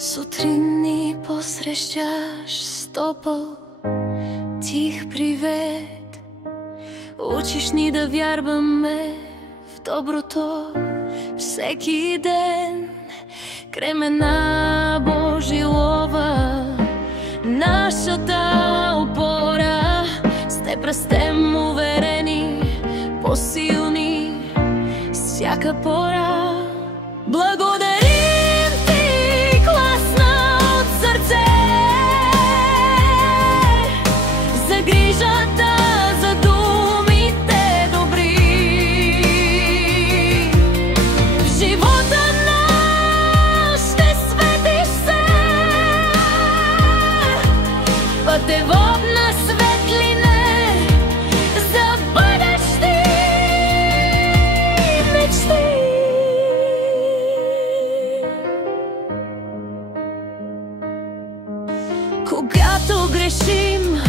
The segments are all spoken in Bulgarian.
Сутрин ни посрещаш с топъл, тих привет. Учиш ни да вярваме в доброто всеки ден. Кремена Божилова, нашата опора. С теб растем уверени, по-силни всяка пора. Благодарим ти, класна от сърце, за грижата, за думите добри. В живота наш ще светиш се, пътевод на светлине за бъдещи мечти. Когато грешим,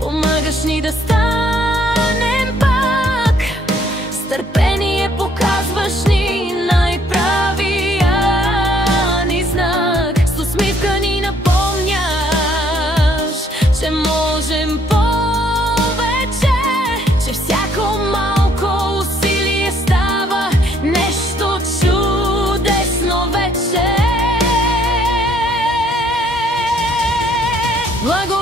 помагаш ни да станем пак. С търпение показваш ни най-правия ни знак. С усмивка ни напомняш, че можем повече, че всяко малко усилие става нещо чудесно вече. Благо